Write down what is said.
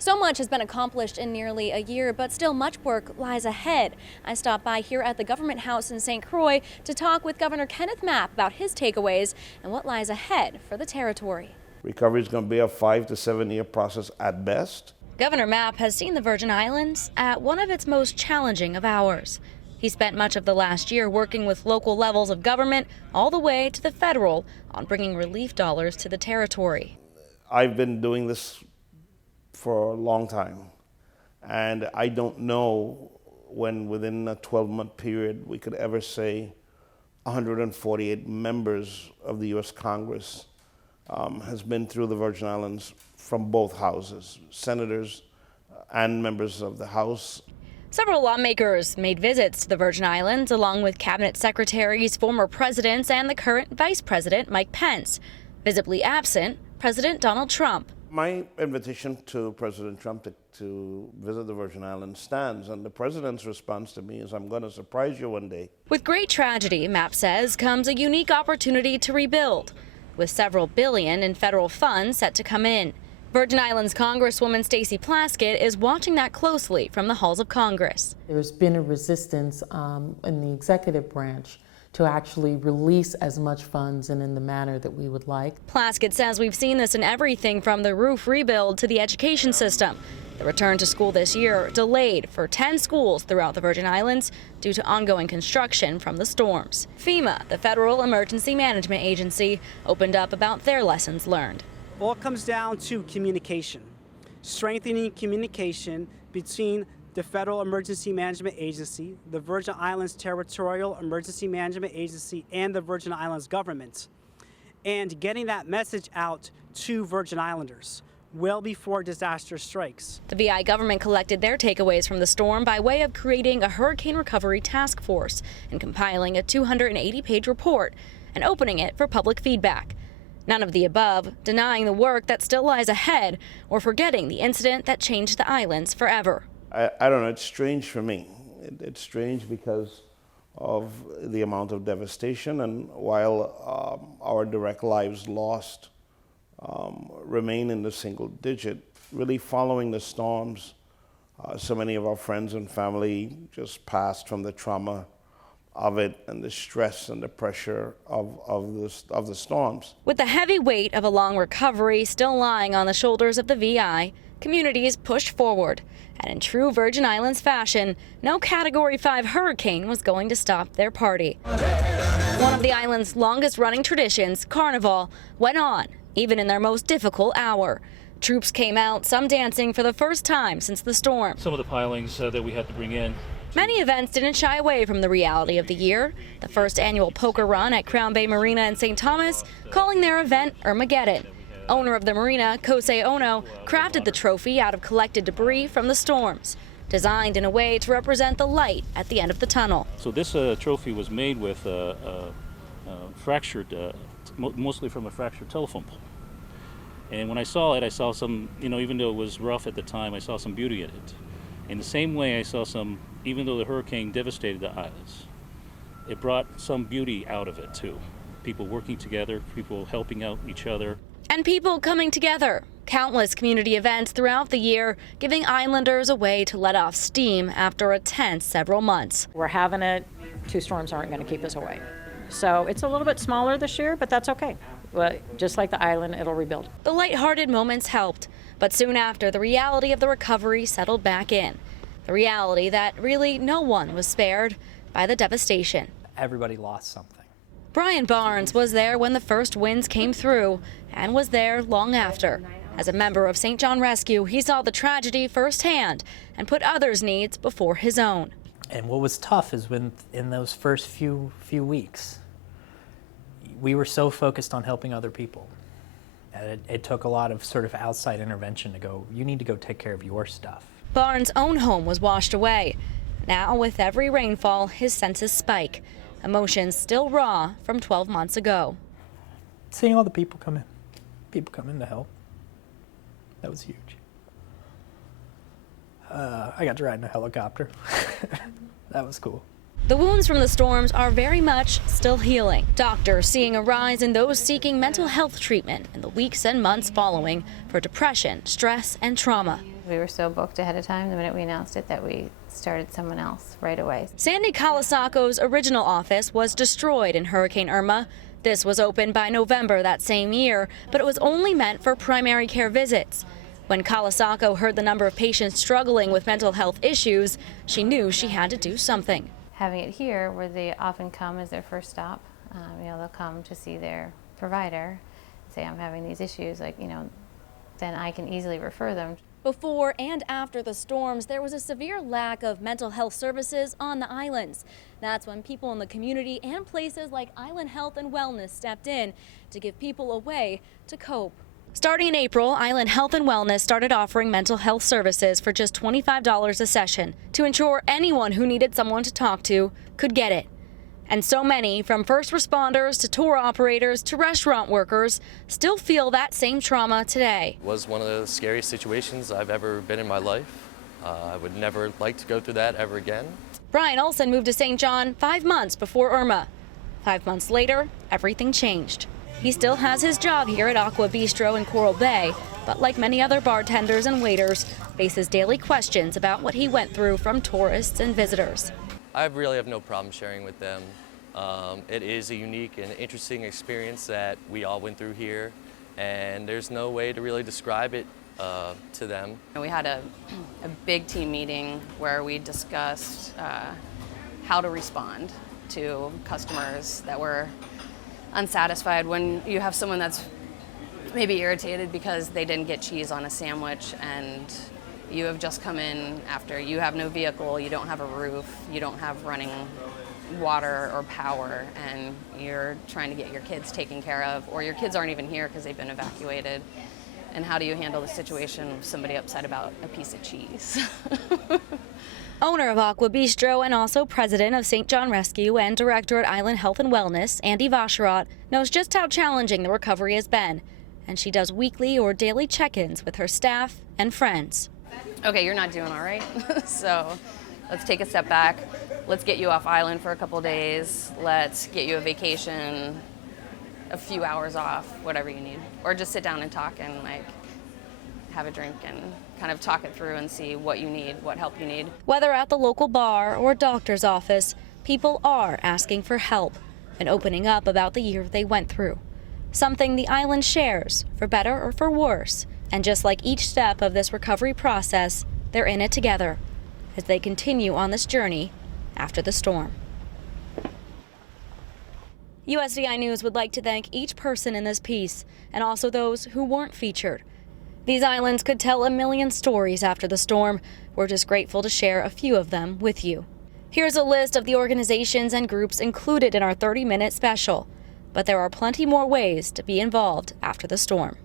So much has been accomplished in nearly a year, but still much work lies ahead. I stopped by here at the Government House in St. Croix to talk with Governor Kenneth Mapp about his takeaways and what lies ahead for the territory. Recovery is going to be a 5 to 7 year process at best. Governor Mapp has seen the Virgin Islands at one of its most challenging of hours. He spent much of the last year working with local levels of government all the way to the federal on bringing relief dollars to the territory. I've been doing this for a long time, and I don't know when within a 12-month period we could ever say 148 members of the U.S. Congress has been through the Virgin Islands from both houses, senators and members of the House. Several lawmakers made visits to the Virgin Islands, along with cabinet secretaries, former presidents, and the current Vice President, Mike Pence. Visibly absent, President Donald Trump. My invitation to President Trump to visit the Virgin Islands stands, and the president's response to me is, "I'm going to surprise you one day." With great tragedy, Mapp says, comes a unique opportunity to rebuild, with several billion in federal funds set to come in. Virgin Islands Congresswoman Stacey Plaskett is watching that closely from the halls of Congress. There's been a resistance in the executive branch to actually release as much funds and in the manner that we would like. Plaskett says we've seen this in everything from the roof rebuild to the education system. The return to school this year delayed for 10 schools throughout the Virgin Islands due to ongoing construction from the storms. FEMA, the Federal Emergency Management Agency, opened up about their lessons learned. All comes down to communication, strengthening communication between the Federal Emergency Management Agency, the Virgin Islands Territorial Emergency Management Agency, and the Virgin Islands government, and getting that message out to Virgin Islanders well before disaster strikes. The VI government collected their takeaways from the storm by way of creating a hurricane recovery task force and compiling a 280-page report and opening it for public feedback. None of the above, denying the work that still lies ahead or forgetting the incident that changed the islands forever. I don't know, it's strange for me. It's strange because of the amount of devastation, and while our direct lives lost remain in the single digit, really following the storms, so many of our friends and family just passed from the trauma of it and the stress and the pressure of the storms. With the heavy weight of a long recovery still lying on the shoulders of the VI, communities pushed forward. And in true Virgin Islands fashion, no Category 5 hurricane was going to stop their party. One of the island's longest-running traditions, Carnival, went on, even in their most difficult hour. Troops came out, some dancing for the first time since the storm. Some of the pilings that we had to bring in. Many events didn't shy away from the reality of the year. The first annual poker run at Crown Bay Marina in St. Thomas, calling their event Armageddon. Owner of the marina, Kosei Ono, crafted the trophy out of collected debris from the storms, designed in a way to represent the light at the end of the tunnel. So this trophy was made with fractured, mostly from a fractured telephone pole. And when I saw it, I saw some, even though it was rough at the time, I saw some beauty in it. In the same way, I saw some, even though the hurricane devastated the islands, it brought some beauty out of it too. People working together, people helping out each other. And people coming together. Countless community events throughout the year, giving islanders a way to let off steam after a tense several months. We're having it. 2 storms aren't going to keep us away. So it's a little bit smaller this year, but that's okay. Well, just like the island, it'll rebuild. The lighthearted moments helped, but soon after, the reality of the recovery settled back in. The reality that really no one was spared by the devastation. Everybody lost something. Brian Barnes was there when the first winds came through and was there long after. As a member of St. John Rescue, he saw the tragedy firsthand and put others' needs before his own. And what was tough is when in those first few weeks, we were so focused on helping other people. And it took a lot of sort of outside intervention to go, you need to go take care of your stuff. Barnes' own home was washed away. Now, with every rainfall, his senses spike. Emotions still raw from 12 months ago. Seeing all the people come in to help, that was huge. I got to ride in a helicopter. That was cool. The wounds from the storms are very much still healing. Doctors seeing a rise in those seeking mental health treatment in the weeks and months following for depression, stress, and trauma. We were so booked ahead of time the minute we announced it that we started someone else right away. Sandy Colasaco's original office was destroyed in Hurricane Irma. This was opened by November that same year, but it was only meant for primary care visits. When Colasaco heard the number of patients struggling with mental health issues, she knew she had to do something. Having it here, where they often come as their first stop, they'll come to see their provider, say, I'm having these issues, then I can easily refer them. Before and after the storms, there was a severe lack of mental health services on the islands. That's when people in the community and places like Island Health and Wellness stepped in to give people a way to cope. Starting in April, Island Health and Wellness started offering mental health services for just $25 a session to ensure anyone who needed someone to talk to could get it. And so many, from first responders to tour operators to restaurant workers, still feel that same trauma today. It was one of the scariest situations I've ever been in my life. I would never like to go through that ever again. Brian Olson moved to St. John 5 months before Irma. 5 months later, everything changed. He still has his job here at Aqua Bistro in Coral Bay, but like many other bartenders and waiters, faces daily questions about what he went through from tourists and visitors. I really have no problem sharing with them. It is a unique and interesting experience that we all went through here, and there's no way to really describe it to them. We had a big team meeting where we discussed how to respond to customers that were unsatisfied when you have someone that's maybe irritated because they didn't get cheese on a sandwich and you have just come in after you have no vehicle, you don't have a roof, you don't have running water or power, and you're trying to get your kids taken care of, or your kids aren't even here because they've been evacuated. And how do you handle the situation with somebody upset about a piece of cheese? Owner of Aqua Bistro and also president of St. John Rescue and director at Island Health and Wellness, Andy Vacherat, knows just how challenging the recovery has been. And she does weekly or daily check-ins with her staff and friends. Okay, you're not doing all right. So let's take a step back. Let's get you off island for a couple days. Let's get you a vacation, a few hours off, whatever you need. Or just sit down and talk and have a drink and kind of talk it through and see what you need, what help you need. Whether at the local bar or doctor's office, people are asking for help and opening up about the year they went through. Something the island shares, for better or for worse. And just like each step of this recovery process, they're in it together as they continue on this journey after the storm. USVI News would like to thank each person in this piece and also those who weren't featured. These islands could tell a million stories after the storm. We're just grateful to share a few of them with you. Here's a list of the organizations and groups included in our 30-minute special. But there are plenty more ways to be involved after the storm.